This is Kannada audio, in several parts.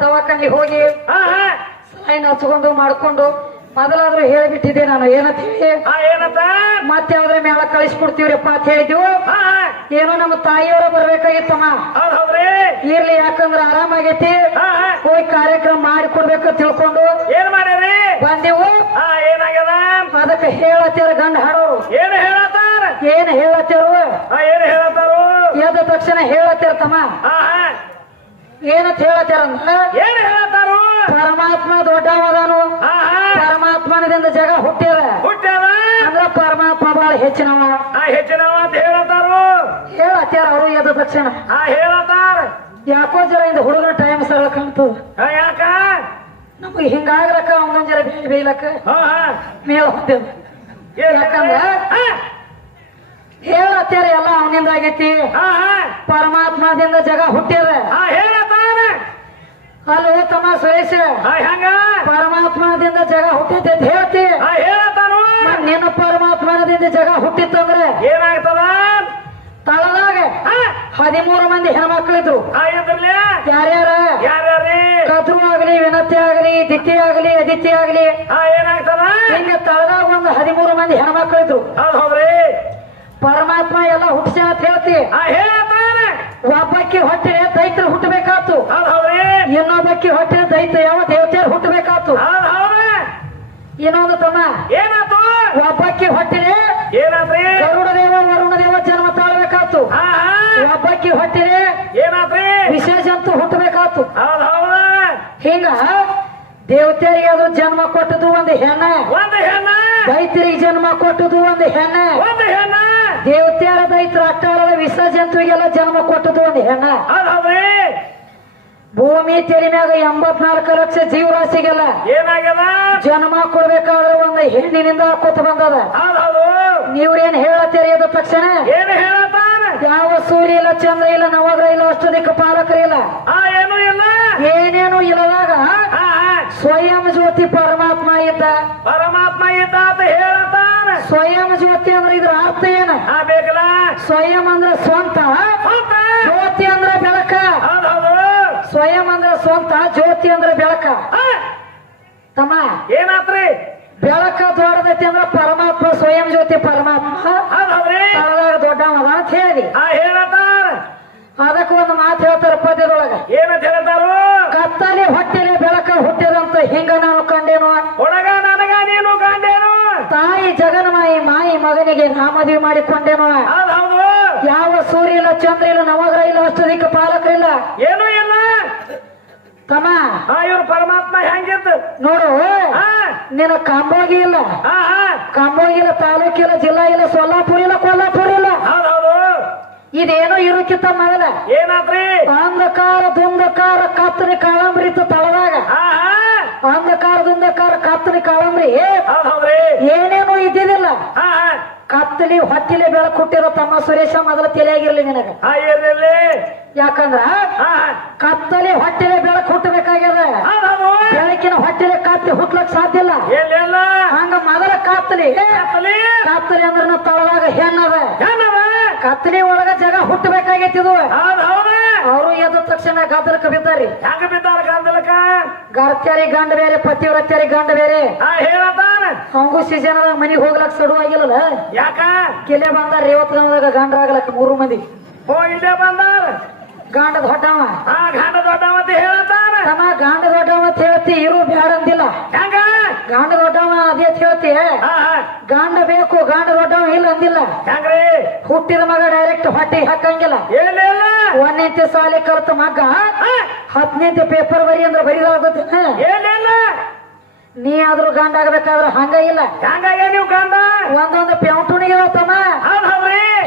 ದವಾಖಾನೆ ಹೋಗಿ ಸೈನ್ ಹಚ್ಕೊಂಡು ಮಾಡ್ಕೊಂಡು ಮೊದಲಾದ್ರೂ ಹೇಳಿಬಿಟ್ಟಿದ್ದೆ ನಾನು ಏನಂತ? ಮತ್ತೆ ಅವ್ರ ಮೇಳ ಕಳಿಸ್ಕೊಡ್ತೀವ್ರಪ್ಪ ಅಂತ ಹೇಳಿದ್ವು ಏನೋ ನಮ್ಮ ತಾಯಿಯವರ ಬರ್ಬೇಕಾಗಿತ್ತಮ್ಮ. ಇರ್ಲಿ ಯಾಕಂದ್ರ ಆರಾಮಾಗೈತಿ. ಹೋಗಿ ಕಾರ್ಯಕ್ರಮ ಮಾಡಿ ಕೊಡ್ಬೇಕು ತಿಳ್ಕೊಂಡು ಏನ್ ಮಾಡ್ಯಾರಿ? ಬಂದಿವು. ಏನಾಗ್ಯದ? ಅದಕ್ಕೆ ಹೇಳತ್ತೀರ ಗಂಡ ಹಾಡೋರು. ಏನ್ ಹೇಳತ್ತಾರ? ಏನ್ ಹೇಳತ್ತಾರು ಆ ಏನ್ ಹೇಳತ್ತಾರು? ಎದ್ದ ತಕ್ಷಣ ಹೇಳತ್ತೀರ ತಮ್ಮ ಹಾ ಹಾ. ಏನಂತ ಹೇಳತ್ತಾರ? ಅಂದ್ರ ಏನ್ ಹೇಳತ್ತಾರು? ಪರಮಾತ್ಮ ದೊಡ್ಡವದನು ಪರಮಾತ್ಮನದಿಂದ ಜಗ ಹುಟ್ಟ್ಯದ ಹುಟ್ಟ್ಯಾದ ಅಂದ್ರ ಪರಮಾತ್ಮ ಬಹಳ ಹೆಚ್ಚಿನವ. ಆ ಹೆಚ್ಚಿನವ ಅಂತ ಹೇಳತ್ತಾರು. ಹೇಳತ್ತಾರ ಅವರು ಎದ್ದ ತಕ್ಷಣ? ಆ ಹೇಳತ್ತಾರ. ಯಾಕೋ ಜರ ಇಂದ ಹುಡುಗನ ಟೈಮ್ ಸರಳ ಹಾ ಯಾಕ? ನಮಗೆ ಹಿಂಗಾಗ್ಲಕ್ಕ ಒಂದೊಂದ್ ಜರ ಬೇಯ್ ಬೇಯ್ಲಕ್ಕ ಮೇಲ್ ಹೊಂದೇವ ಯಾಕಂದ್ರ ಹೇಳತ್ತಾರ ಎಲ್ಲ ಅವನಿಂದ ಆಗೈತಿ. ಪರಮಾತ್ಮದಿಂದ ಜಗ ಹುಟ್ಟ್ಯದ ಹೇಳ ಅಲ್ಲೋ ತಮ್ಮ ಸುರೇಶ ಹೆಂಗ? ಪರಮಾತ್ಮದಿಂದ ಜಗ ಹುಟ್ಟಿದ್ದೆ ಅಂತ ಹೇಳ್ತಿ. ಹೇಳತ್ತಾನು ಮತ್ತ್ ನಿನ್ನ ಪರಮಾತ್ಮನದಿಂದ ಜಗ ಹುಟ್ಟಿತ್ತಂದ್ರೆ ಏನಾಗ್ತದ? ತಳದಾಗ ಹದಿಮೂರು ಮಂದಿ ಹೆಣ್ಮಕ್ಳಿದ್ರು. ಯಾರ್ಯಾರ? ಯಾರ್ಯಾರಿ ಕದ್ರು ಆಗ್ಲಿ ವಿನತಿ ಆಗ್ಲಿ ದಿತ್ತಿ ಆಗ್ಲಿ ಅದಿತಿ ಆಗ್ಲಿ. ಆ ಏನಾಗ್ತದ? ಹಿಂಗ ತಳದಾಗ ಒಂದು ಹದಿಮೂರು ಮಂದಿ ಹೆಣ್ಮಕ್ಳಿದ್ರು. ಪರಮಾತ್ಮ ಎಲ್ಲ ಹುಟ್ಟಿಸ ಅಂತ ಹೇಳ್ತಿ. ಹಾ ಹೇಳತ್ತಾನ ಒಬ್ಬಕ್ಕಿ ಹೊಟ್ಟೆ ದೈತ್ರ ಹುಟ್ಟಬೇಕಾತು. ಇನ್ನೊಬ್ಬಕ್ಕಿ ಹೊಟ್ಟೆ ದೈತ್ಯ ಯಾವ ದೇವತೆಯರು ಹುಟ್ಟಬೇಕಾತು. ಇನ್ನೊಂದು ತಮ್ಮ. ಏನಾತು ಒಬ್ಬಕ್ಕಿ ಹೊಟ್ಟೆ ಏನಾತ್ರಿ ಗರುಡ ದೇವ ವರುಣ ದೇವ ಜನ್ಮ ತಾಳ್ಬೇಕಾತು ಒಬ್ಬಕ್ಕಿ ಹೊಟ್ಟೆ ಏನಾತ್ರಿ ವಿಶೇಷ ಅಂತೂ ಹುಟ್ಟಬೇಕಾತು. ಹಿಂಗ ದೇವತೆಯರಿಗೆ ಅದು ಜನ್ಮ ಕೊಟ್ಟದು ಒಂದು ಹೆಣ್ಣ. ಒಂದು ಹೆಣ್ಣ. ರೈತರಿಗೆ ಜನ್ಮ ಕೊಟ್ಟದು ಒಂದು ಹೆಣ್ಣ. ಒಂದು ಹೆಣ್ಣ. ದೇವತೆಯರ ದೈತ್ರ ಅಟ್ಟಾಳದ ವಿಷ ಜಂತುವಿಗೆಲ್ಲ ಜನ್ಮ ಕೊಟ್ಟದ್ದು ಒಂದು ಹೆಣ್ಣ ಭೂಮಿ ತೆರಿಮ್ಯಾಗ ಎಂಬತ್ನಾಲ್ಕು ಲಕ್ಷ ಜೀವರಾಶಿಗೆಲ್ಲ ಏನಾಗ್ಯದ? ಜನ್ಮ ಕೊಡ್ಬೇಕಾದ್ರೆ ಒಂದು ಹೆಣ್ಣಿನಿಂದ ಕೂತ ಬಂದದ. ನೀವ್ರೇನ್ ಹೇಳತ್ತೀರಿ ಅದ ತಕ್ಷಣ? ಯಾವ ಸೂರ್ಯ ಇಲ್ಲ ಚಂದ್ರ ಇಲ್ಲ ನವಗ್ರಹ ಇಲ್ಲ ಅಷ್ಟದಿಕ್ಕ ಪಾಲಕರಿಲ್ಲ ಹಾ ಏನು ಇಲ್ಲ ಏನೇನು ಇಲ್ಲದಾಗ ಹಾ ಹಾ ಸ್ವಯಂ ಜ್ಯೋತಿ ಪರಮಾತ್ಮ ಇದ್ದ ಪರಮಾತ್ಮ ಇದ್ದ ಅಂತ ಹೇಳತ್ತಾನ ಸ್ವಯಂ ಜ್ಯೋತಿ ಅಂದ್ರೆ ಇದ್ರ ಅರ್ಥ ಏನ ಹಾ ಬೇಕಲ್ಲ ಸ್ವಯಂ ಅಂದ್ರೆ ಸ್ವಂತ. ಜ್ಯೋತಿ ಅಂದ್ರೆ ಬೆಳಕ. ಸ್ವಯಂ ಅಂದ್ರೆ ಸ್ವಂತ ಜ್ಯೋತಿ ಅಂದ್ರೆ ಬೆಳಕ. ತಮ್ಮ. ಏನಾತ್ರಿ? ಬೆಳಕ ದೊಡ್ಡದೈತಿ ಅಂದ್ರೆ ಪರಮಾತ್ಮ ಸ್ವಯಂ ಜ್ಯೋತಿ ಪರಮಾತ್ಮ. ದೊಡ್ಡವದ ಅಂತ ಹೇಳಿ. ಅದಕ್ಕೆ ಒಂದು ಮಾತು ಹೇಳ್ತಾರ ಪದ್ಯದೊಳಗ ಏನಂತ ಹೇಳ್ತಾರು? ಕತ್ತಲೆ ಹೊಟ್ಟೆಲೆ ಬೆಳಕ ಹುಟ್ಟಿದಂತ ಹಿಂಗ ನಾನು ಕಂಡೇನು. ಒಳಗ ನನಗ ನೀನು ಕಂಡೇನು. ತಾಯಿ ಜಗನ್ಮಾಯಿ ಮಾಯಿ ಮಗನಿಗೆ ನಾಮದಿ ಮಾಡಿಕೊಂಡೇನು. ಯಾವ ಸೂರ್ಯ ಇಲ್ಲ ಚಂದ್ರ ಇಲ್ಲ ನವಗ್ರಹ ಇಲ್ಲ ಅಷ್ಟದಿಕ್ಕ ಪಾಲಕರಿಲ್ಲ ಏನೂ ಇಲ್ಲ. ತಮ್ಮ ಆ ಇವ್ರು ಪರಮಾತ್ಮ ಹೆಂಗಿತ್ತು ನೋಡು ಆ. ನಿನ್ನ ಕಾಂಬೋಗಿ ಇಲ್ಲ. ಹಾ ಹಾ ಕಾಂಬೋಗಿ ಇಲ್ಲ ತಾಲೂಕು ಇಲ್ಲ ಜಿಲ್ಲಾ ಇಲ್ಲ ಸೊಲ್ಲಾಪುರ ಇಲ್ಲ ಕೊಲ್ಲಾಪುರ ಇಲ್ಲ. ಹೌದೌದು. ಇದೇನೋ ಇರುಕ್ಕಿತ್ತ ಮೊದಲ ಏನಾತ್ರಿ ಅಂಧಕಾರ ದುಂಧಕಾರ ಕತ್ತರಿ ಕಾಳಂಬ್ರಿ ಇತ್ತು ತಳದಾಗ. ಹಾ ಹಾ ಅಂಧಕಾರ ದುಂಧಕಾರ ಕತ್ತರಿ ಕಾಳಂಬ್ರಿ ಹೌದ್ ಹೌದ್ರಿ ಏನೇನು ಹಾ ಕತ್ತಲಿ ಹೊತ್ತಿಲೆ ಬೆಳಕು ಹುಟ್ಟಿರೋ ತಮ್ಮ ಸುರೇಶ ಮೊದಲ ತಲೆಯಾಗಿರ್ಲಿ ನಿನಗ. ಯಾಕಂದ್ರ? ಕತ್ತಲಿ ಹೊಟ್ಟೆಲೆ ಬೆಳಕು ಹುಟ್ಟಬೇಕಾಗ್ಯದ. ಬೆಳಕಿನ ಹೊಟ್ಟೆಲೆ ಕತ್ತಿ ಹುಟ್ಲಕ್ ಸಾಧ್ಯ ಇಲ್ಲ. ಎಲ್ಲಿಲ್ಲ ಹಂಗ ಮೊದಲ ಕತ್ತಲಿ ಕತ್ತಲಿ ಅಂದ್ರೆ ತಳದಾಗ ಹೆಣ್ಣದ. ಕತ್ತಲಿ ಒಳಗ ಜಗ ಹುಟ್ಟಬೇಕಾಗೈತಿ ಇದು. ಅವರು ಎದ್ದ ತಕ್ಷಣ ಗದ್ರಕ ಬಿದ್ದಾರಿ. ಗರ್ತ್ಯಾರಿ ಗಂಡ ಬೇರೆ ಪತಿವ್ರತ್ಯಾರಿ ಗಂಡ ಬೇರೆ. ಹಂಗು ಹೇಳತಾನ. ಅವಂಗೂ ಸೀಸನ್ ಮನಿಗ್ ಹೋಗ್ಲಕ್ ಸಡುವಾಗಿಲ್ಲಲ್ಲ ಯಾಕ? ಕೆಲೆ ಬಂದಾರ ರೇವತ್ ಗಂಡದಾಗ ಗಂಡ್ರಾಗ್ಲಕ್ ಮೂರು ಮಂದಿ. ಓ ಇಲ್ಲೇ ಬಂದಾರ. ಗಂಡ ದೊಡ್ಡವ. ಗಾಂಡ ಗಂಡ ಅಂತ ಹೇಳತಾನ. ತಮ್ಮ ಗಂಡ ದೊಡ್ಡವ ಅಂತ ಹೇಳ್ತಿ ಇರು ಬ್ಯಾಡ ಅಂದಿಲ್ಲ ಹೆಂಗ? ಗಂಡ ದೊಡ್ಡವ ಅದೇ ಹೇಳ್ತಿ. ಗಂಡ ಬೇಕು ಗಂಡ ದೊಡ್ಡವ ಇಲ್ಲ ಅಂದಿಲ್ಲ. ಹೆಂಗ್ರಿ ಹುಟ್ಟಿದ ಮಗ ಡೈರೆಕ್ಟ್ ಹೊಟ್ಟೆ ಹಾಕಂಗಿಲ್ಲ. ಏನಿಲ್ಲ ಒಂದನೇಂತೆ ಸಾಲಿ ಕಲ್ತ ಮಗ. ಹತ್ತನೇಂತೆ ಪೇಪರ್ ಬರಿ ಅಂದ್ರೆ ಬರಿದಾಗುತ್ತೆ. ನೀ ಆದ್ರೂ ಗಂಡ ಆಗ್ಬೇಕಾದ್ರೆ ಹಂಗ ಇಲ್ಲ. ನೀವು ಗಂಡ? ಒಂದೊಂದು ಪ್ಯಾಂಟುಣಿಗೆ ತಮ್ಮ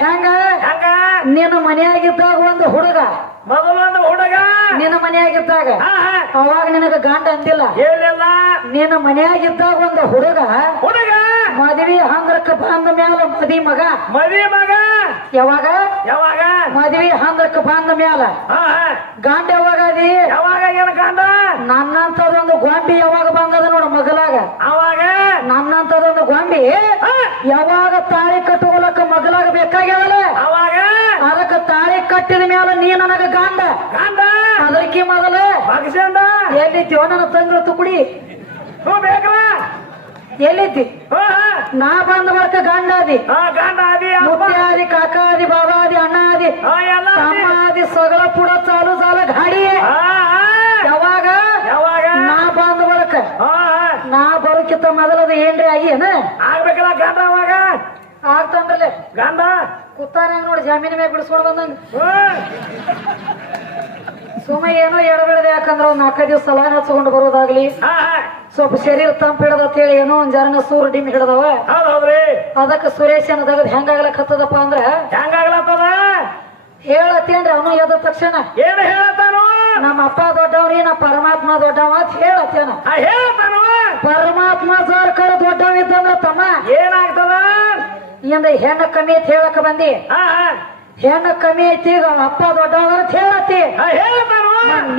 ಹೆಂಗ ನಿನ್ನ ಮನೆಯಾಗಿದ್ದಾಗ ಒಂದು ಹುಡುಗ. ಮೊದಲೊಂದು ಮನೆಯಾಗಿದ್ದಾಗ ಅವಾಗ ನಿನಗ ಗಂಡ ಅಂದಿಲ್ಲ. ಹೇಳಿಲ್ಲ. ನಿನ್ನ ಮನೆಯಾಗಿದ್ದಾಗ ಒಂದು ಹುಡುಗ. ಹುಡುಗ? ಮದ್ವಿ ಹಂದ್ರಕ್ಕ ಬಂದ ಮ್ಯಾಲ ಮದಿ ಮಗ. ಮದಿ ಮಗ? ಯಾವಾಗ? ಯಾವಾಗ? ಮದ್ವಿ ಹಂದ್ರಕ್ಕ ಬಂದ ಮ್ಯಾಲ. ಗಂಡ ಯಾವಾಗ ಅದಿ? ಯಾವಾಗ ಏನ ಗಂಡ? ನನ್ನಂತದೊಂದು ಗೊಂಬಿ ಯಾವಾಗ ಬಂದದ ನೋಡ ಮಗಲಾಗ. ಅವಾಗ? ನನ್ನಂತದೊಂದು ಗೊಂಬಿ ಯಾವಾಗ ತಾಳಿ ಕಟ್ಟುವಲಕ್ಕ ಮಗಲಾಗ ಬೇಕಾಗ್ಯಾವಲ್ಲ ಅವಾಗ? ಅದಕ್ಕ ತಾಳಿ ಕಟ್ಟಿದ ಮ್ಯಾಲ ನೀ ನನಗ ಗಂಡ ಗಂಡ ಅದಕ್ಕೆ ಮೊದಲ ಭಗಸಂದ ಎಲ್ಲಿದ್ದೀವ ನನ್ನ ತಂಗ್ರ ತುಕುಡಿ. ಎಲ್ಲಿದ್ದಿ? ನಾ ಬಂದ ಬಳಿಕ ಗಂಡ ಆದಿ. ಮುತ್ಯ ಆದಿ ಕಾಕ ಆದಿ ಬಾಬಾ ಆದಿ ಅಣ್ಣ ಆದಿ ತಮ್ಮ ಆದಿ. ಸಗಳ ಪುಡ ಚಾಲು ಸಾಲ ಗಾಡಿ ಹಾ ಹಾ ಯಾವಾಗ ಯಾವಾಗ ನಾ ಬಂದ ಬಳಿಕ ಹಾ ಹಾ ನಾ ಬರೋಕ್ಕಿಂತ ಮೊದಲದ ಏನ್ರಿ ಆಗಿ ಏನ? ಆಗ್ಬೇಕಲ್ಲ ಗಂಡ ಅವಾಗ. ಆಗ್ತಾನ್ರಲ್ಲೇ ಗಂಡ ಕುತ್ತಾರ ನೋಡಿ ಜಾಮೀನ್ ಮೇಲೆ ಬಿಡಿಸ್ಕೊಂಡು ಬಂದಂಗ. ಸುಮ್ಮ ಏನೋ ಎಡಬಿಡದೆ ಯಾಕಂದ್ರ ಒಂದ್ ನಾಲ್ಕೈದು ದಿವಸ ಸಲಾನ್ ಹಚ್ಕೊಂಡು ಬರೋದಾಗ್ಲಿ. ಸ್ವಲ್ಪ ಶರೀರ ತಂಪ ಹಿಡದ ಹೇಳಿ ಏನೋ ಒಂದ್ ಜರನ ಸೂರ್ ಡಿಮ್ ಹಿಡದವ. ಅದಕ್ಕೆ ಸುರೇಶ್ ಏನ ತೆಗದ್ ಹೆಂಗಾಗ್ಲಕತ್ತದಪ್ಪ ಅಂದ್ರ? ಹೆಂಗಾಗ್ಲತ್ತದ? ಹೇಳತ್ತೇನ್ರಿ ಅವನು ಎದ್ದ ತಕ್ಷಣ. ಏನು ಹೇಳತ್ತಾನು? ನಮ್ಮ ಅಪ್ಪ ದೊಡ್ಡವ್ರಿ ನಮ್ಮ ಪರಮಾತ್ಮ ದೊಡ್ಡವ ಅಂತ ಹೇಳತ್ತೇನ. ಹೇಳತ್ತಾನು? ಪರಮಾತ್ಮ ಸರ್ಕಾರ ದೊಡ್ಡವ ಇದ್ದಂದ್ರ ತಮ್ಮ? ಏನಾಗ್ತದ? ಇಂದ ಹೆಣ್ಣ ಕಮ್ಮಿ ಐತಿ ಹೇಳಕ್ ಬಂದಿ? ಹೆಣ್ಣ ಕಮ್ಮಿ ಐತಿ ಈಗ ಅವ್ನ ಅಪ್ಪ ದೊಡ್ಡವ ಅಂತ ಹೇಳತ್ತಿ.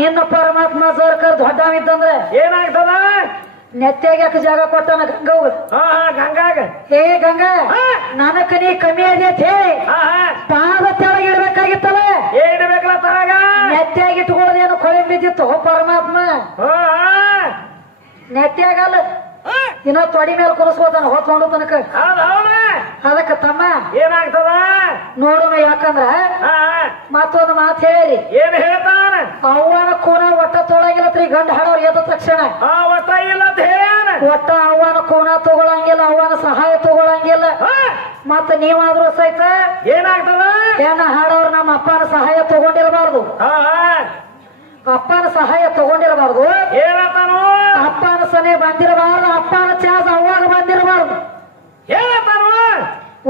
ನಿನ್ನ ಪರಮಾತ್ಮ ಸರ್ಕಾರ ದೊಡ್ಡವ ಇದ್ದಂದ್ರ ಏನಾಗ್ತದ? ನೆತ್ತಾಗ ಯಾಕೆ ಜಾಗ ಕೊಟ್ಟಾನ ಗಂಗವ್ ಗಂಗಾಗ. ಹೇ ಗಂಗಾ ನನಕ ನೀ ಕಮ್ಮಿ ಅದಿ ಅಂತ ಹೇಳಿ. ಪಾದ ತೆಳಗ ಇಡ್ಬೇಕಾಗಿತ್ತಲ್ಲ? ಏ ಇಡ್ಬೇಕಲ್ಲ ತಳಗ ನೆತ್ತಾಗ ಇಟ್ಕೊಳ್ಳೋದೇನು ಕೊಳೆ ಬಿದ್ದಿತ್ತು ಪರಮಾತ್ಮ? ಹಾ. ಇನ್ನೂ ತೊಡಿ ಮೇಲೆ ಕುಡಿಸ್ಬೋದಾನ ಹೊತ್ಕೊಂಡು ತನಕ. ಅದಕ್ಕ ತಮ್ಮ ಏನಾಗ್ತದ? ನೋಡೋಣ ಯಾಕಂದ್ರ ಮತ್ತೊಂದು ಮಾತು ಹೇಳಿ ಏನ್ ಹೇಳ್ತಾನ? ಅವ್ವನ ಕೂನ ಒಟ್ಟ ತೊಳಗಿಲ್ಲತ್ರಿ ಗಂಡ ಹಾಡೋರು ಎದ್ದ ತಕ್ಷಣ. ಒಟ್ಟ ಇಲ್ಲ ಒಟ್ಟ ಅವ್ವನ ಕೂನ ತಗೊಳಂಗಿಲ್ಲ ಅವ್ವನ ಸಹಾಯ ತಗೊಳಂಗಿಲ್ಲ. ಮತ್ತ ನೀವಾದ್ರೂ ಸಹಿತ ಏನಾಗ್ತದ? ಏನ ಹಾಡೋರು ನಮ್ಮ ಅಪ್ಪನ ಸಹಾಯ ತಗೊಂಡಿರಬಾರ್ದು. ಅಪ್ಪನ ಸಹಾಯ ತಗೊಂಡಿರಬಾರ್ದು. ಅಪ್ಪ ಸನೆ ಬಂದಿರಬಾರ್ದು ಅಪ್ಪನ ಚಾರ್ಜ್ ಅವಾಗ ಬಂದಿರಬಾರ್ದು. ಹೇಳತ್ತಾನು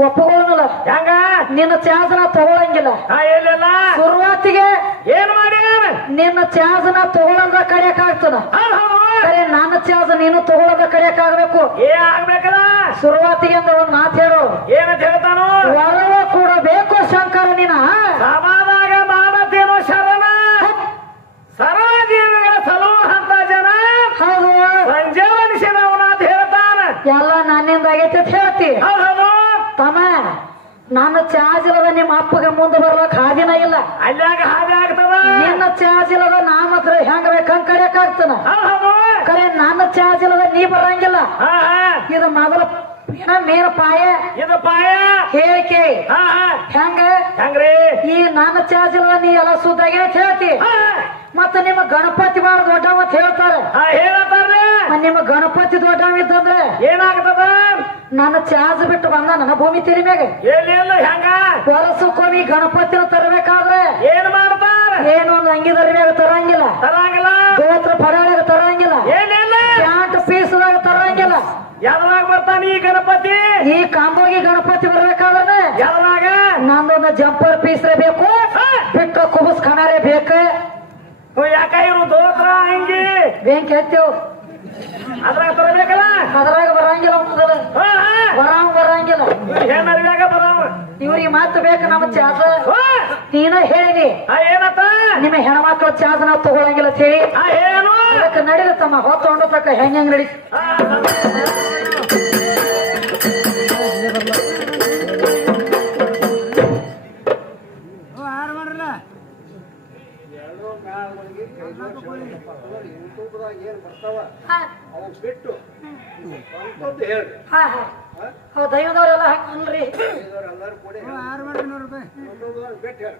ಒಪ್ಪುಗಳನ್ನಲ್ಲ ಹೆಂಗ ನಿನ್ನ ಚಾಸನ ನಾ ತಗೊಳಂಗಿಲ್ಲ ಎಲ್ಲಿಲ್ಲ ಶುರುವಾತಿಗೆ ಏನ್ ಮಾಡ್ಯಾನ ನಿನ್ನ ನಾ ತಗೊಳಂದ ಕಡಿಯಕ್ ಆಗ್ತದ ಸರಿ ನನ್ನ ಚಾರ್ಜ್ ನೀನು ತಗೊಳದ ಕಡಿಯಕ್ ಆಗ್ಬೇಕು ಏ ಆಗ್ಬೇಕಲ್ಲ? ಶುರುವಾತಿಗೆ ಅಂದ್ರೆ ಒಂದ್ ಮಾತು ಹೇಳು. ಏನಂತ ಹೇಳ್ತಾನು? ವರವ ಕೂಡ ಬೇಕು ಶಂಕರ ನೀನ. ಸಮಾದಾಗ ಮಾಡತೇನೋ ಶರಣ ಸರ್ವಜೀವಿಗಳ ಸಲೋ ಅಂತ ಜನ ಹೌದು ಸಂಜೀವನಿಸಿದವನ ಅಂತ ಹೇಳ್ತಾನ ನನ್ನಿಂದ ಆಗೈತೆ ಅಂತ ಹೇಳ್ತಿ. ತಮ ಹೌದು ತಮ್ಮ ನನ್ನ ಚಾರ್ಜ್ ಇಲ್ಲದ ನಿಮ್ಮ ಅಪ್ಪಗೆ ಮುಂದೆ ಬರ್ಲಕ್ ಹಾದಿನ ಇಲ್ಲ. ಅಲ್ಲಾಗ ಹಾಗೆ ಆಗ್ತದ? ನಿನ್ನ ಚಾರ್ಜ್ ಇಲ್ಲದ ನಾ ಮಾತ್ರ ಹೆಂಗ ಬೇಕಂಗ್ ಆಗ್ತಾನ ಹೌದು ಕರೆ ನನ್ನ ಚಾರ್ಜ್ ಇಲ್ಲದ ನೀ ಬರಂಗಿಲ್ಲ. ಇದು ಮೊದಲ ಮೇನ ಪಾಯ. ಇದು ಪಾಯ? ಹೇಳಿಕೆ. ಹೆಂಗ? ಹೆಂಗ್ರಿ? ಈ ನನ್ನ ಚಾರ್ಜ್ ಇಲ್ಲದ ನೀ ಎಲ್ಲ ಸುದ್ದಾಗೆ ಹೇಳ್ತಿ. ಮತ್ತ ನಿಮ್ಮ ಗಣಪತಿ ಬಾಳ ದೊಡ್ಡ ಅಂತ ಹೇಳ್ತಾರೆ. ಹಾ ಹೇಳತ್ತಾರ್ರಿ. ಮತ್ತ್ ನಿಮ್ಮ ಗಣಪತಿ ದೊಡ್ಡ ಇದ್ದಂದ್ರೆ ಏನಾಗ್ತದ? ನನ್ನ ಚಾರ್ಜ್ ಬಿಟ್ಟು ಬಂದ ನನ್ನ ಭೂಮಿ ತಿರಿ ಮ್ಯಾಗ. ಇಲ್ಲ ಹೆಂಗ ವರ್ಷಕ್ಕೊಮ್ಮೆ ಗಣಪತಿನ ತರಬೇಕಾದ್ರೆ ಏನ್ ಮಾಡ್ತಾರ? ಏನೊಂದು ಅಂಗಿದರ ಮ್ಯಾಗ ತರಂಗಿಲ್ಲ. ತರಂಗಿಲ್ಲ? ದೋತ್ರ ಪಡಾಳಾಗ ತರಂಗಿಲ್ಲ. ಏನಿಲ್ಲ ಪ್ಯಾಂಟ್ ಪೀಸ್ದಾಗ ತರಂಗಿಲ್ಲ. ಯಾವಾಗ ಬರ್ತಾನೆ ಈ ಗಣಪತಿ? ಈ ಕಾಂಬೋಗಿ ಗಣಪತಿ ಬರ್ಬೇಕಾದ್ರೆ ಯಾವಾಗ ನಂದೊಂದು ಜಂಪರ್ ಪೀಸ್ ಬೇಕು ಬಿಕ್ಕ ಬಿಟ್ಟ ಕುಬಸ್ ಕಣಾರೆ ಬೇಕು. ಯಾಕ ಇವ್ರು ದೋತ್ರ ಅಂಗಿ? ಬೆಂಕಿ ಹತ್ತೇವ್ ಅದ್ರಾಗ ಬರಬೇಕಲ್ಲ? ಅದ್ರಾಗ ಬರಂಗಿಲ್ಲ ಮೊದಲು. ಬರಾಂಗ್ ಬರಂಗಿಲ್ಲ ಹೆಣ್ಣರಿಗಾಗ ಬರಾವ ಇವ್ರಿಗೆ ಮಾತು ಬೇಕು ನಮ್ಮ ಚಾಸ. ನೀನ ಹೇಳಿ. ಏನತ್ತ? ನಿಮ್ಮ ಹೆಣ್ಮಕ್ಳ ಚಾಸ ನಾವು ತಗೊಳಂಗಿಲ್ಲ ಅಂತ ಹೇಳಿ. ಏನು ಅದಕ್ಕೆ ನಡೀಲಿ ತಮ್ಮ. ಹೊತ್ತು ತಕ್ಕ ಹೆಂಗ್ ಹೆಂಗ್ ನಡಿ ಹಾ, ಬಿಟ್ಟು ಅಂತದ್ದು ಹೇಳ್ರಿ ಹಾ. ಹಾ ಹೌದ್ ದೈವದವ್ರೆಲ್ಲ ಹಂಗ್ ಅನ್ರಿ. ಎಲ್ಲರೂ ಕೂಡ ಬಿಟ್ಟು ಹೇಳ್ರಿ